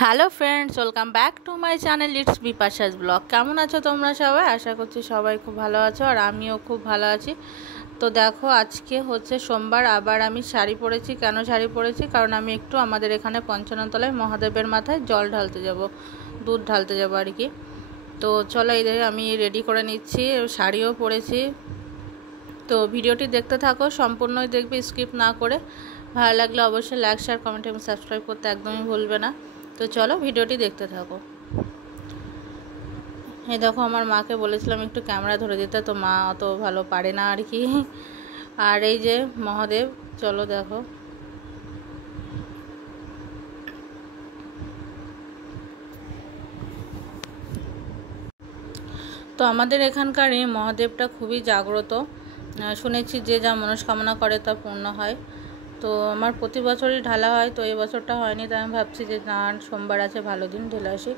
Hello friends, welcome back to my channel it's Bipasha's blog. কেমন আছো তোমরা সবাই? আশা করছি সবাই খুব ভালো আছো আর আমিও খুব ভালো আছি। তো দেখো, আজকে হচ্ছে সোমবার, আবার আমি শাড়ি পরেছি। কেন শাড়ি পরেছি? কারণ আমি একটু আমাদের এখানে পঞ্চাননতলায় মহাদেবের মাথায় জল ঢালতে যাব, দুধ ঢালতে যাব আর কি। তো চলো, এই আমি রেডি করে নিচ্ছি, শাড়িও পরেছি। তো ভিডিওটি দেখতে থাকো, সম্পূর্ণই দেখবে, স্কিপ না করে। ভালো লাগলে অবশ্যই লাইক, শেয়ার, কমেন্ট এবং সাবস্ক্রাইব করতে একদমই ভুলবে না। তো চলো ভিডিওটি দেখতে থাকো। এই দেখো, আমার মাকে বলেছিলাম একটু ক্যামেরা ধরে দিতে, তো মা অত ভালো পারে না আর কি। আর এই যে মহাদেব, চলো দেখো। তো আমাদের এখানকার এই মহাদেবটা খুবই জাগ্রত। শুনেছি যে যা মনস্কামনা করে তা পূর্ণ হয়। তো আমার প্রতি বছরই ঢালা হয়, তো এই বছরটা হয়নি, তাই আমি ভাবছি যে না, সোমবার আছে, ভালো দিন, ঢেলে আসি।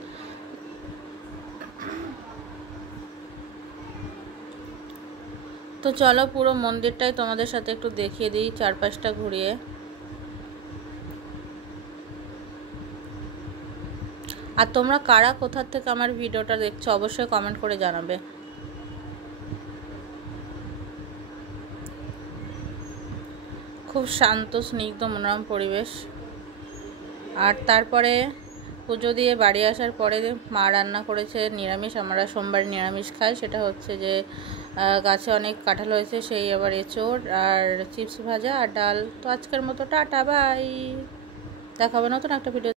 তো চলো, পুরো মন্দিরটাই তোমাদের সাথে একটু দেখিয়ে দিই, চারপাশটা ঘুরিয়ে। আর তোমরা কারা কোথার থেকে আমার ভিডিওটা দেখছো অবশ্যই কমেন্ট করে জানাবে। খুব শান্ত, স্নিগ্ধ, মনোরম পরিবেশ। আর তারপরে পুজো দিয়ে বাড়ি আসার পরে মা রান্না করেছে নিরামিষ। আমরা সোমবার নিরামিষ খাই। সেটা হচ্ছে যে গাছে অনেক কাঁঠাল হয়েছে, সেই আবার এঁচোড় আর চিপস ভাজা আর ডাল। তো আজকের মতো টাটা, বাই। দেখা হবে নতুন একটা ভিডিও।